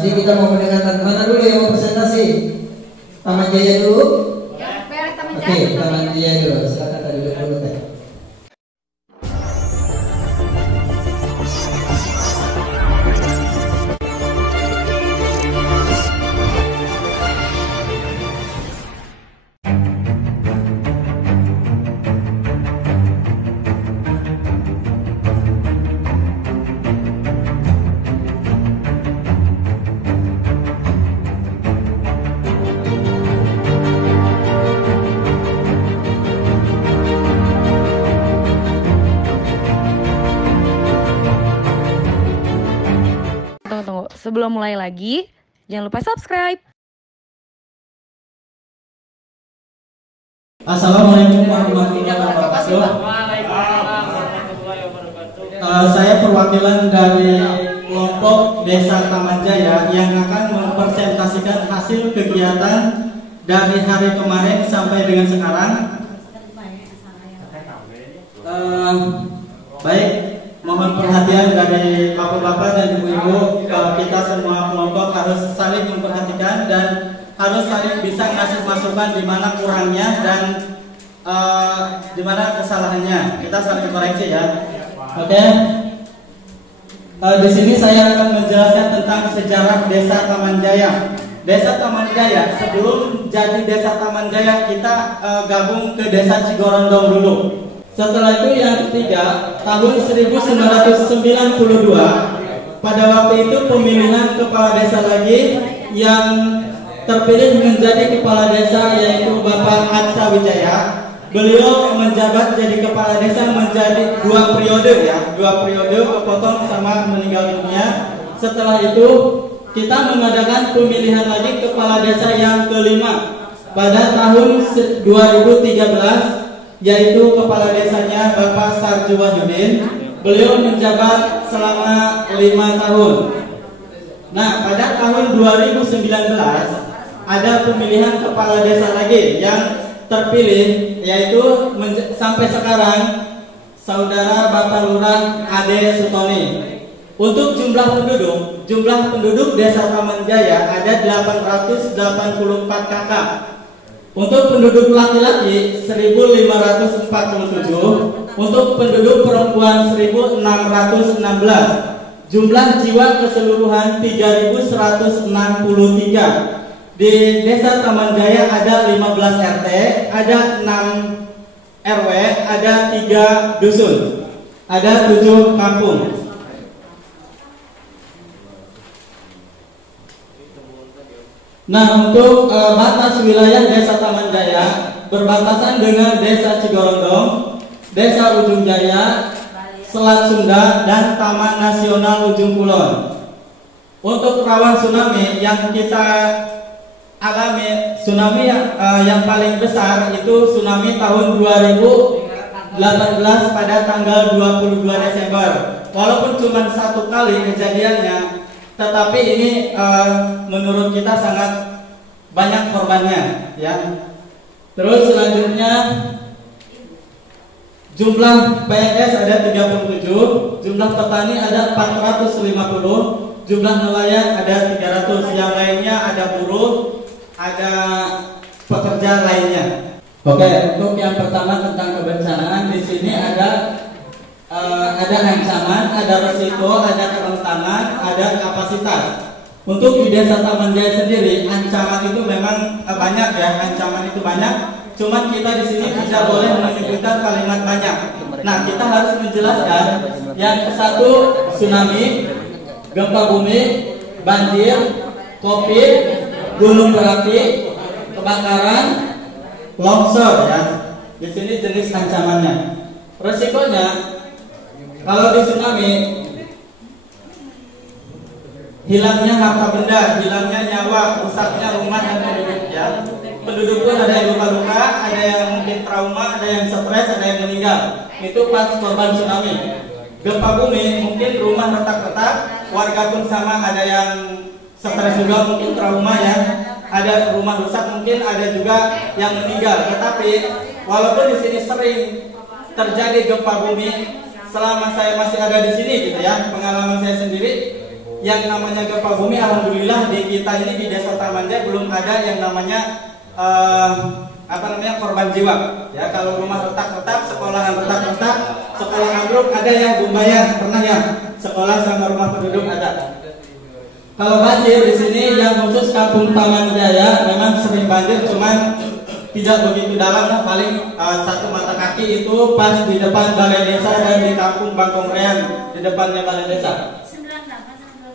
Jadi kita mau mendengarkan mana dulu yang mau presentasi? Taman Jaya dulu? Ya, Taman Jaya. Oke, Taman Jaya dulu. Silakan tadi dulu teh. Tunggu. Sebelum mulai lagi, jangan lupa subscribe. Assalamualaikum warahmatullahi wabarakatuh. Saya perwakilan dari kelompok Desa Taman Jaya yang akan mempresentasikan hasil kegiatan dari hari kemarin sampai dengan sekarang. Baik, mohon perhatian dari bapak-bapak dan ibu-ibu. Kita semua kelompok harus saling memperhatikan dan harus saling bisa ngasih masukan di mana kurangnya dan di mana kesalahannya. Kita saling koreksi ya. Oke. Di sini saya akan menjelaskan tentang sejarah Desa Taman Jaya. Desa Taman Jaya, sebelum jadi Desa Taman Jaya kita gabung ke Desa Cigorondong dulu. Setelah itu yang ketiga, tahun 1992, pada waktu itu pemilihan kepala desa lagi yang terpilih menjadi kepala desa yaitu Bapak Atsa Wijaya. Beliau menjabat jadi kepala desa menjadi 2 periode ya, 2 periode kepotong sama meninggal dunia. Setelah itu kita mengadakan pemilihan lagi kepala desa yang kelima pada tahun 2013. Yaitu kepala desanya Bapak Sarju Wahyudin. Beliau menjabat selama 5 tahun. Nah, pada tahun 2019 ada pemilihan kepala desa lagi yang terpilih, yaitu sampai sekarang Saudara Bapak Lurah Ade Sutoni. Untuk jumlah penduduk Desa Taman Jaya ada 884 kakak. Untuk penduduk laki-laki 1547, untuk penduduk perempuan 1616. Jumlah jiwa keseluruhan 3163. Di Desa Taman Jaya ada 15 RT, ada 6 RW, ada 3 dusun, ada 7 kampung. Nah, untuk batas wilayah Desa Taman Jaya berbatasan dengan Desa Cigorondong, Desa Ujung Jaya, Selat Sunda, dan Taman Nasional Ujung Kulon. Untuk rawan tsunami yang kita alami, tsunami yang paling besar itu tsunami tahun 2018 pada tanggal 22 Desember. Walaupun cuma 1 kali kejadiannya, tetapi ini menurut kita sangat banyak korbannya ya. Terus selanjutnya jumlah PNS ada 37, jumlah petani ada 450, jumlah nelayan ada 300, yang lainnya ada buruh, ada pekerja lainnya. Oke, untuk yang pertama tentang kebencanaan, di sini ada ancaman, ada resiko, ada kerentanan, ada kapasitas. Untuk di Desa Taman Jaya sendiri, ancaman itu memang banyak ya, ancaman itu banyak. Cuman kita di sini tidak boleh menyebutkan kalimat banyak. Nah, kita harus menjelaskan yang satu tsunami, gempa bumi, banjir, COVID, gunung berapi, kebakaran, longsor ya. Di sini jenis ancamannya. Resikonya, kalau di tsunami, hilangnya harta benda, hilangnya nyawa, rusaknya rumah dan penduduk ya. Penduduk pun ada yang luka-luka, ada yang mungkin trauma, ada yang stres, ada yang meninggal. Itu pas korban tsunami. Gempa bumi mungkin rumah retak-retak, warga pun sama, ada yang stres juga, mungkin trauma ya. Ada rumah rusak, mungkin ada juga yang meninggal. Tetapi walaupun di sini sering terjadi gempa bumi, selama saya masih ada di sini gitu ya, pengalaman saya sendiri, yang namanya gempa bumi, alhamdulillah di kita ini di Desa Taman Jaya belum ada yang namanya korban jiwa. Ya, kalau rumah retak-retak, sekolahan retak-retak, sekolah ambruk ada ya, Bumbaya pernah ya, sekolah sama rumah penduduk ada. Kalau banjir di sini yang khusus Kampung Taman Jaya memang sering banjir, cuman tidak begitu dalam, nah, paling 1 mata kaki itu pas di depan balai desa dan di Kampung Bangkong Rean di depannya balai desa.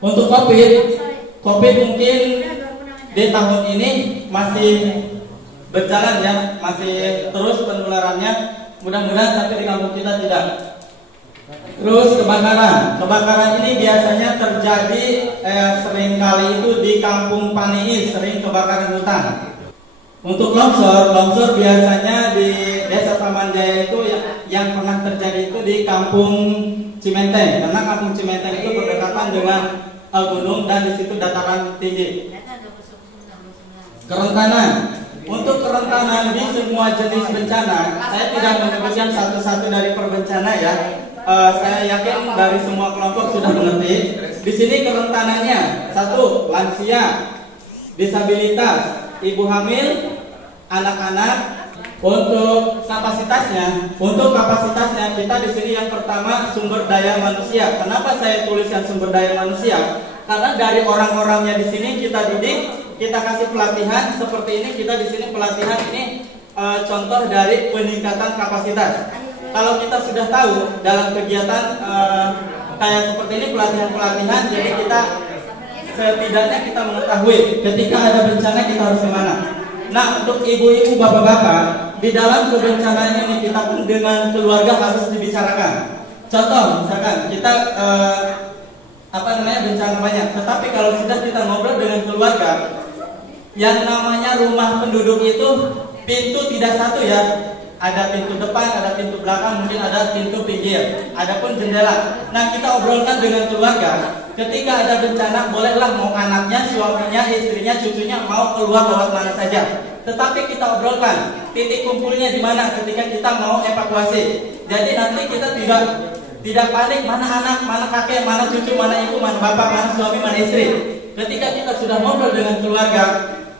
Untuk COVID mungkin di tahun ini masih berjalan ya, masih terus penularannya. Mudah-mudahan tapi di kampung kita tidak. Terus kebakaran ini biasanya terjadi sering kali itu di Kampung Paniis, sering kebakaran hutan. Untuk longsor biasanya di Desa Taman Jaya itu yang pernah terjadi itu di Kampung Cimenteng, karena Kampung Cimenteng itu berdekatan dengan gunung dan di situ dataran tinggi. Kerentanan. Untuk kerentanan di semua jenis bencana, saya tidak menyebutkan satu-satu dari per bencana ya. Saya yakin dari semua kelompok sudah mengerti. Di sini kerentanannya: 1. Lansia, disabilitas, ibu hamil, anak-anak. Untuk kapasitasnya kita di sini yang pertama sumber daya manusia. Kenapa saya tuliskan sumber daya manusia? Karena dari orang-orangnya di sini kita didik, kita kasih pelatihan seperti ini. Kita di sini pelatihan ini contoh dari peningkatan kapasitas. Kalau kita sudah tahu dalam kegiatan kayak seperti ini pelatihan-pelatihan, jadi kita setidaknya kita mengetahui ketika ada bencana kita harus kemana. Nah, untuk ibu-ibu, bapak-bapak, di dalam kebencanaan ini kita pun dengan keluarga harus dibicarakan. Contoh, misalkan kita bencana banyak, tetapi kalau sudah kita ngobrol dengan keluarga, yang namanya rumah penduduk itu pintu tidak satu ya. Ada pintu depan, ada pintu belakang, mungkin ada pintu pinggir, ada pun jendela. Nah, kita obrolkan dengan keluarga. Ketika ada bencana, bolehlah mau anaknya, suaminya, istrinya, cucunya mau keluar lewat mana saja. Tetapi kita obrolkan titik kumpulnya di mana ketika kita mau evakuasi. Jadi nanti kita tidak panik mana anak, mana kakek, mana cucu, mana ibu, mana bapak, mana suami, mana istri. Ketika kita sudah ngobrol dengan keluarga,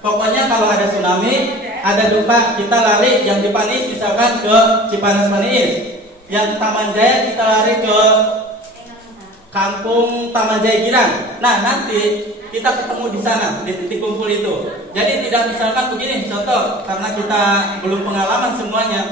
pokoknya kalau ada tsunami, ada gempa, kita lari. Yang di Paniis misalkan ke Cipanas Paniis, yang Taman Jaya kita lari ke Kampung Taman Jaya Girang. Nah, nanti kita ketemu di sana di titik kumpul itu. Jadi tidak misalkan begini, contoh karena kita belum pengalaman semuanya.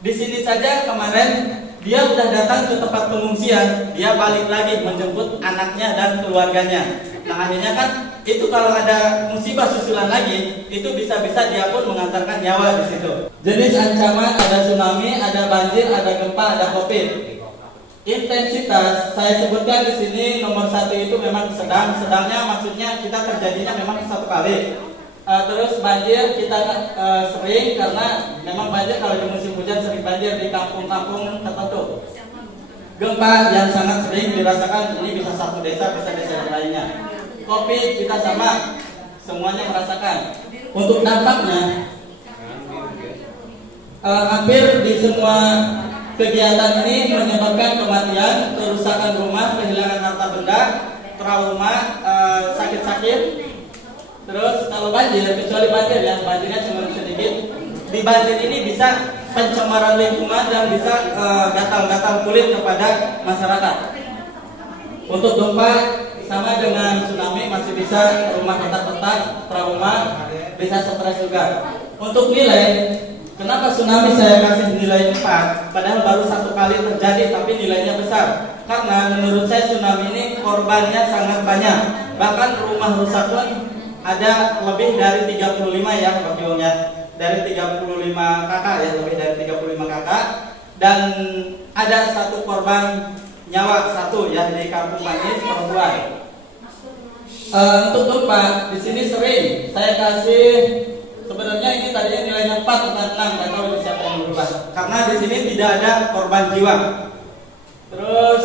Di sini saja kemarin dia sudah datang ke tempat pengungsian, dia balik lagi menjemput anaknya dan keluarganya. Nah, akhirnya kan itu kalau ada musibah susulan lagi, itu bisa-bisa dia pun mengantarkan nyawa di situ. Jenis ancaman ada tsunami, ada banjir, ada gempa, ada COVID. Intensitas saya sebutkan di sini nomor 1 itu memang sedangnya maksudnya kita terjadinya memang 1 kali. Terus banjir kita sering karena memang banjir kalau di musim hujan sering banjir di kampung-kampung tertentu. Gempa yang sangat sering dirasakan ini bisa satu desa, bisa desa yang lainnya. COVID kita sama, semuanya merasakan. Untuk dampaknya hampir di semua kegiatan ini menyebabkan kematian, kerusakan rumah, kehilangan harta benda, trauma, sakit-sakit. Terus kalau banjir, kecuali banjir ya, banjirnya cuma sedikit. Di banjir ini bisa pencemaran lingkungan dan bisa gatal-gatal kulit kepada masyarakat. Untuk gempa sama dengan tsunami masih bisa rumah retak-retak, trauma, bisa stres juga. Untuk nilai, kenapa tsunami saya kasih nilai 4? Padahal baru 1 kali terjadi tapi nilainya besar. Karena menurut saya tsunami ini korbannya sangat banyak. Bahkan rumah rusak pun ada lebih dari 35 ya Pak Kiong ya. Dari 35 kakak ya, lebih dari 35 kakak. Dan ada 1 korban nyawa 1 ya di Kampung Paniis perempuan. Untuk gempa di sini sering saya kasih. Sebenarnya ini tadinya nilainya 4 bukan 6, nggak tahu siapa yang berubah. Karena di sini tidak ada korban jiwa. Terus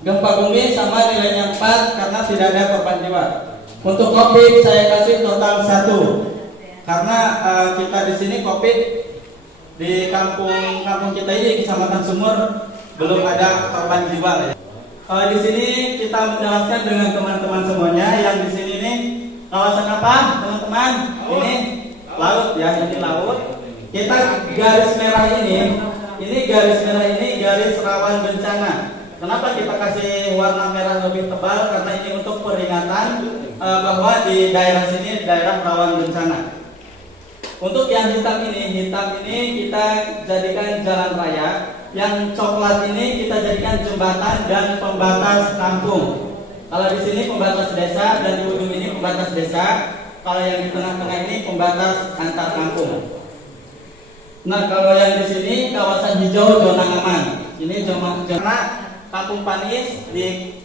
gempa bumi sama nilainya 4 karena tidak ada korban jiwa. Untuk COVID saya kasih total 1. Karena kita di sini COVID di kampung kita ini Kecamatan Sumur belum ada korban jiwa ya. Di sini kita menjelaskan dengan teman-teman semuanya yang di sini nih kawasan apa, teman-teman? Ini laut ya, ini laut. Kita garis merah ini garis merah ini garis rawan bencana. Kenapa kita kasih warna merah lebih tebal? Karena ini untuk peringatan bahwa di daerah sini daerah rawan bencana. Untuk yang hitam ini kita jadikan jalan raya. Yang coklat ini kita jadikan jembatan dan pembatas kampung. Kalau di sini pembatas desa dan di ujung ini pembatas desa. Kalau yang di tengah-tengah ini pembatas antar kampung. Nah, kalau yang di sini kawasan hijau zona aman. Ini zona Kampung Panis di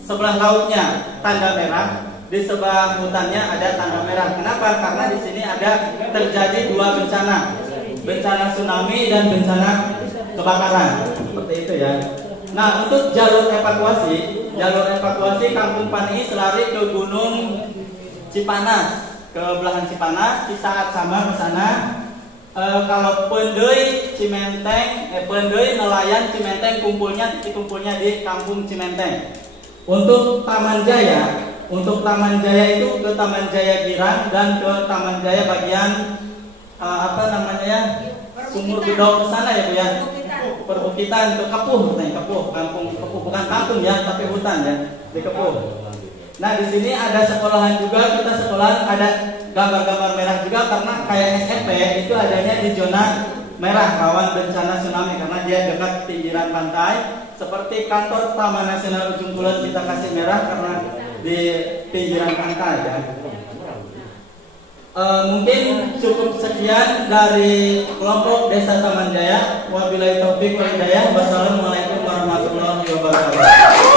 sebelah lautnya tanda merah, di sebelah hutannya ada tanda merah. Kenapa? Karena di sini ada terjadi dua bencana. Bencana tsunami dan bencana kebakaran, seperti itu ya. Nah, untuk jalur evakuasi Kampung Panis lari ke Gunung Cipanas, ke belahan Cipanas. Di saat sama ke sana, kalau Pendei Cimenteng, Pendei nelayan Cimenteng titik kumpulnya di Kampung Cimenteng. Untuk Taman Jaya itu ke Taman Jaya Girang dan ke Taman Jaya bagian Sumur Gedong ke sana ya Bu ya. Perbukitan ke Kepuh, kampung Kepuh, bukan kampung ya, tapi hutan ya, di Kepuh. Nah, di sini ada sekolahan juga, kita sekolah ada gambar-gambar merah juga karena kayak SMP itu adanya di zona merah rawan bencana tsunami karena dia dekat pinggiran pantai. Seperti kantor Taman Nasional Ujung Kulon kita kasih merah karena di pinggiran pantai ya. Mungkin cukup sekian dari kelompok Desa Taman Jaya. Wabillahi taufiq wal hidayah. Wassalamualaikum warahmatullahi wabarakatuh.